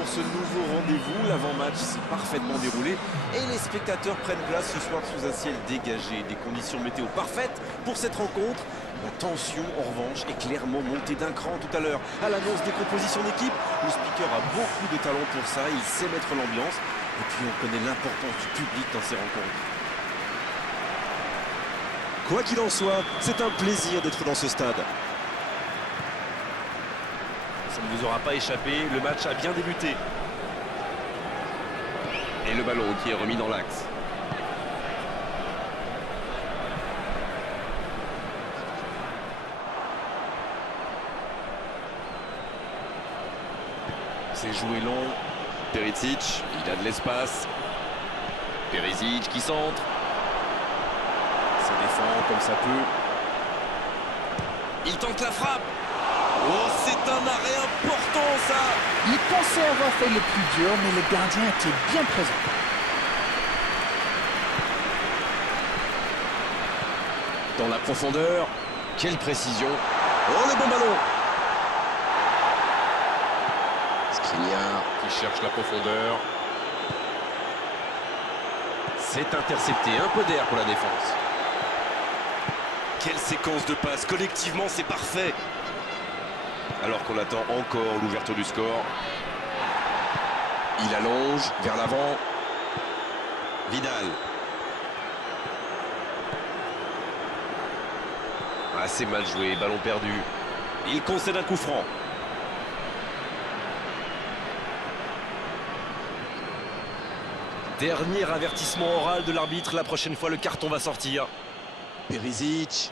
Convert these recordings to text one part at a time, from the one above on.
pour ce nouveau rendez-vous. L'avant-match s'est parfaitement déroulé et les spectateurs prennent place ce soir sous un ciel dégagé. Des conditions météo parfaites pour cette rencontre. La tension, en revanche, est clairement montée d'un cran tout à l'heure. À l'annonce des compositions d'équipe, le speaker a beaucoup de talent pour ça. Il sait mettre l'ambiance. Et puis on connaît l'importance du public dans ces rencontres. Quoi qu'il en soit, c'est un plaisir d'être dans ce stade. Ça ne vous aura pas échappé, le match a bien débuté. Et le ballon qui est remis dans l'axe. C'est joué long. Perisic, il a de l'espace. Perisic qui centre. Ça défend comme ça peut. Il tente la frappe. Oh, c'est un arrêt important, ça. Il pensait avoir fait le plus dur, mais le gardien était bien présent. Dans la profondeur, quelle précision. Oh, le bon ballon. Skriniar qui cherche la profondeur. C'est intercepté, un peu d'air pour la défense. Quelle séquence de passes, collectivement c'est parfait. Alors qu'on attend encore l'ouverture du score. Il allonge vers l'avant. Vidal. Assez mal joué, ballon perdu. Il concède un coup franc. Dernier avertissement oral de l'arbitre, la prochaine fois le carton va sortir. Perisic.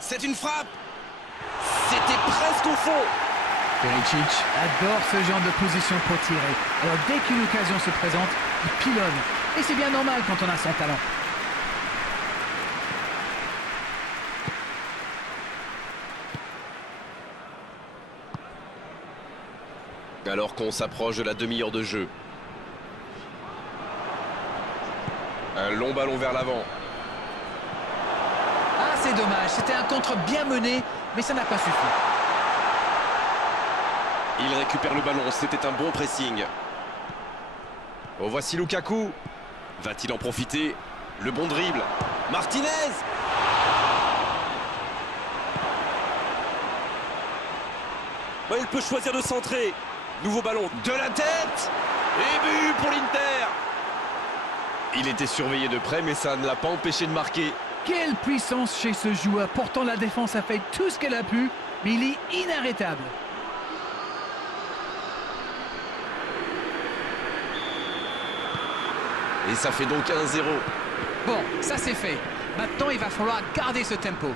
C'est une frappe. C'était presque au fond. Perisic adore ce genre de position pour tirer. Alors dès qu'une occasion se présente, il pilonne. Et c'est bien normal quand on a son talent. Alors qu'on s'approche de la demi-heure de jeu. Un long ballon vers l'avant. Ah, c'est dommage. C'était un contre bien mené, mais ça n'a pas suffi. Il récupère le ballon, c'était un bon pressing. Oh, voici Lukaku. Va-t-il en profiter? Le bon dribble. Martinez. Bah, il peut choisir de centrer. Nouveau ballon. De la tête. Et but pour l'Inter. Il était surveillé de près, mais ça ne l'a pas empêché de marquer. Quelle puissance chez ce joueur. Pourtant, la défense a fait tout ce qu'elle a pu, mais il est inarrêtable. Et ça fait donc 1-0. Bon, ça c'est fait. Maintenant, il va falloir garder ce tempo.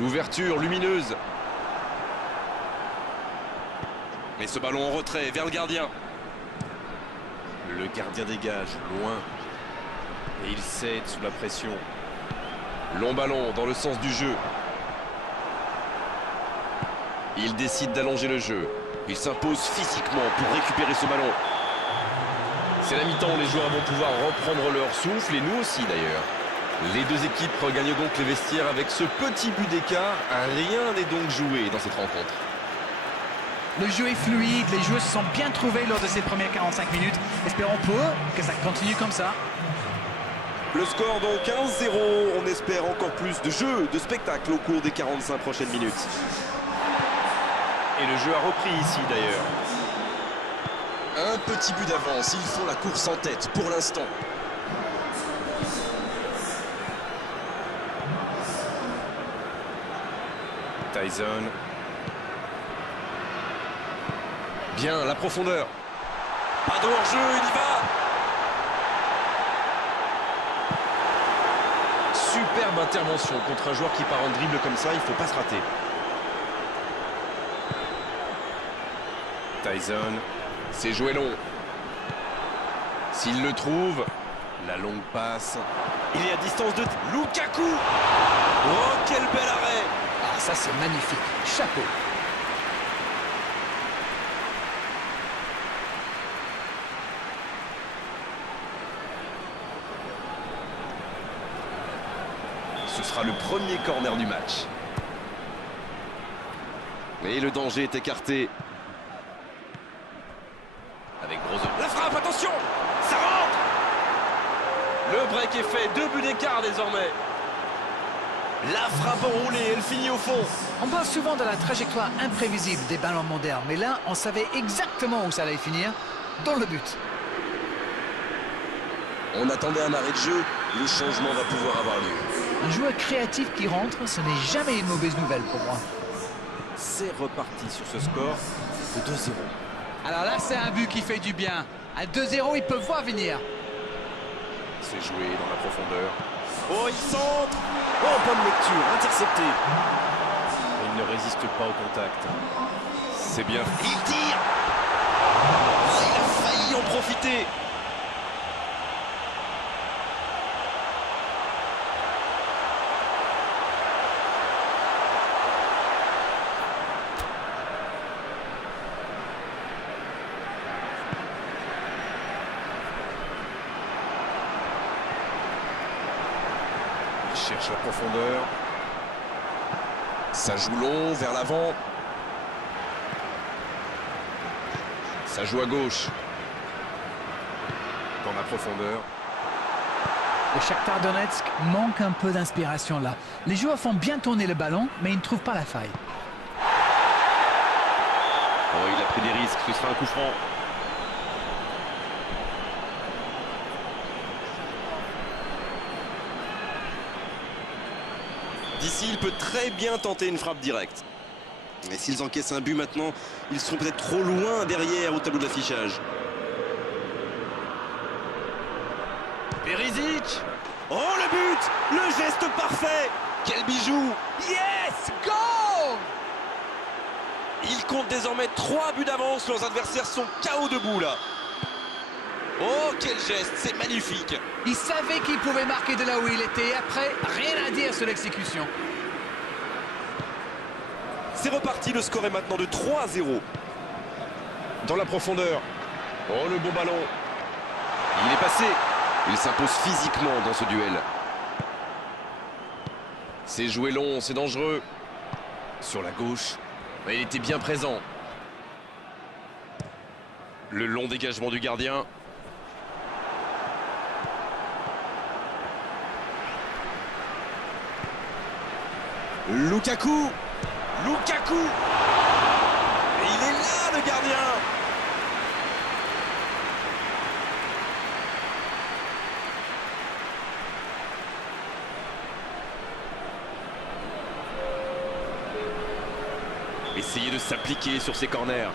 L'ouverture lumineuse. Mais ce ballon en retrait vers le gardien. Le gardien dégage, loin. Et il cède sous la pression. Long ballon dans le sens du jeu. Il décide d'allonger le jeu. Il s'impose physiquement pour récupérer ce ballon. C'est la mi-temps, les joueurs vont pouvoir reprendre leur souffle, et nous aussi d'ailleurs. Les deux équipes regagnent donc les vestiaires avec ce petit but d'écart. Rien n'est donc joué dans cette rencontre. Le jeu est fluide, les joueurs se sont bien trouvés lors de ces premières 45 minutes. Espérons pour eux que ça continue comme ça. Le score donc 1-0. On espère encore plus de jeu, de spectacle au cours des 45 prochaines minutes. Et le jeu a repris ici d'ailleurs. Un petit but d'avance, ils font la course en tête pour l'instant. Tyson. Bien, la profondeur. Pas de hors-jeu, il y va. Superbe intervention contre un joueur qui part en dribble comme ça, il ne faut pas se rater. Tyson. C'est joué long. S'il le trouve, La longue passe. Il est à distance de Lukaku. Oh, quel bel arrêt. Ah, ça c'est magnifique. Chapeau. ce sera le premier corner du match. Et le danger est écarté. Avec gros... La frappe, attention! Ça rentre! Le break est fait, 2 buts d'écart désormais. La frappe enroulée, elle finit au fond. On parle souvent de la trajectoire imprévisible des ballons modernes, mais là, on savait exactement où ça allait finir, dans le but. On attendait un arrêt de jeu, le changement va pouvoir avoir lieu. Un joueur créatif qui rentre, ce n'est jamais une mauvaise nouvelle pour moi. C'est reparti sur ce score de 2-0. Alors là, c'est un but qui fait du bien. À 2-0, ils peuvent voir venir. C'est joué dans la profondeur. Oh, il centre! Oh, bonne lecture, intercepté. Il ne résiste pas au contact. C'est bien. Il tire! Oh, il a failli en profiter. Il cherche la profondeur. Ça joue long, vers l'avant. Ça joue à gauche. Dans la profondeur. Le Shakhtar Donetsk manque un peu d'inspiration là. Les joueurs font bien tourner le ballon, mais ils ne trouvent pas la faille. Oh, il a pris des risques, ce sera un coup franc. D'ici, il peut très bien tenter une frappe directe. Mais s'ils encaissent un but maintenant, ils sont peut-être trop loin derrière au tableau d'affichage. Perisic! Oh, le but! Le geste parfait! Quel bijou! Yes! Goal! Ils comptent désormais 3 buts d'avance. Leurs adversaires sont KO debout là. Oh, quel geste! C'est magnifique! Il savait qu'il pouvait marquer de là où il était. Et après, rien à dire sur l'exécution. C'est reparti, le score est maintenant de 3-0. Dans la profondeur. Oh, le bon ballon. Il est passé. Il s'impose physiquement dans ce duel. C'est joué long, c'est dangereux. Sur la gauche. Mais il était bien présent. Le long dégagement du gardien. Lukaku! Lukaku! Et il est là, le gardien! Essayer de s'appliquer sur ses corners.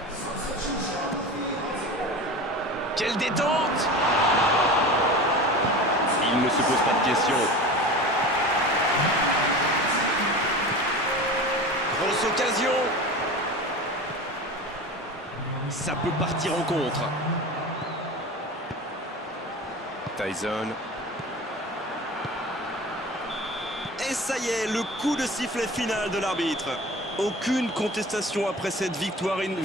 Quelle détente! Il ne se pose pas de questions. Grosse occasion! Ça peut partir en contre. Tyson. Et ça y est, le coup de sifflet final de l'arbitre. Aucune contestation après cette victoire, une